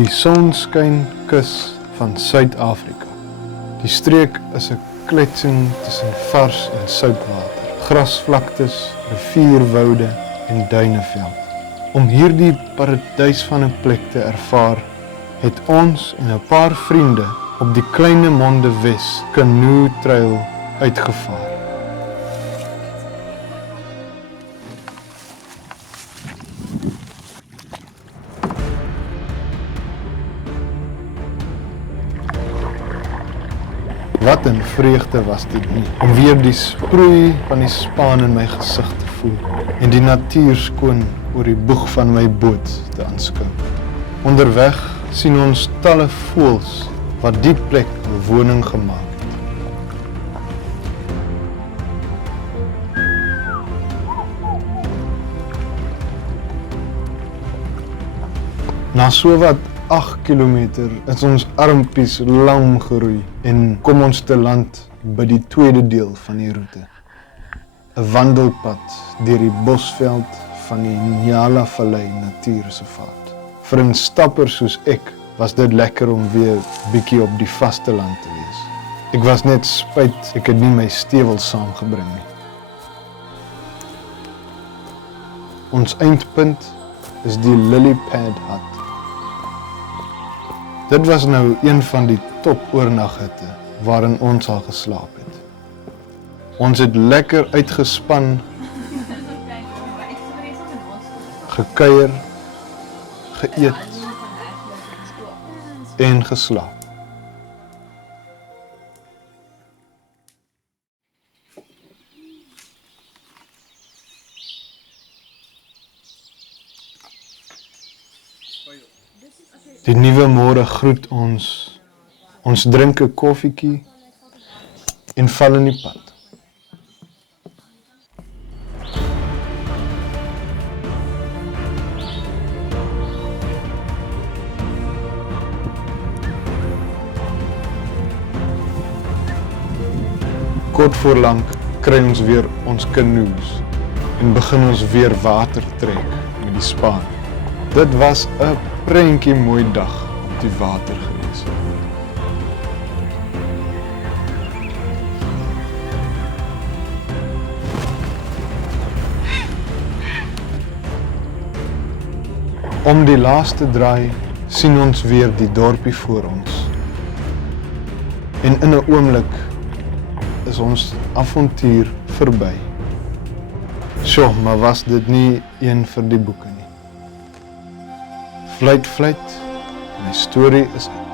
Die sonskynkus van Suid-Afrika. Die streek is 'n kletsing tussen vars en soutwater, grasvlaktes, rivierwoude en duineveld. Om hierdie paradys van 'n plek te ervaar, het ons en 'n paar vriende op die Kleine Monde Wes Canoe Trail uitgevaar. Wat 'n vreugde was dit nie, om weer die sproei van die spaan in my gesig te voel en die natuur skoon oor die boeg van my boot te aanskou. Onderweg sien ons talle voëls wat die plek 'n woning gemaak het. Na sowat 8 kilometer is ons armpies lam geroei en kom ons te land by die tweede deel van die roete. 'n Wandelpad deur die bosveld van die Nyala-vallei Natuurreservaat. Vir 'n stapper soos ek was dit lekker om weer bietjie op die vasteland te wees. Ek was net spyt ek het nie my stewels saamgebring nie. Ons eindpunt is die Lily Pad Hut. Dit was nou een van die top oornaghitte waarin ons al geslaap het. Ons het lekker uitgespan, gekuier, geëet en geslaap. Die nuwe môre groet ons drink 'n koffietjie en val in die pad. Kort voor lank kry ons weer ons canoes en begin ons weer water trek met die spaan. Dit was 'n prentjie mooi dag op die water gewees. Om die laaste draai sien ons weer die dorpie voor ons. En in 'n oomblik is ons avontuur verby. Sjoe, maar was dit nie een vir die boeke nie. Fluit, my storie is uit.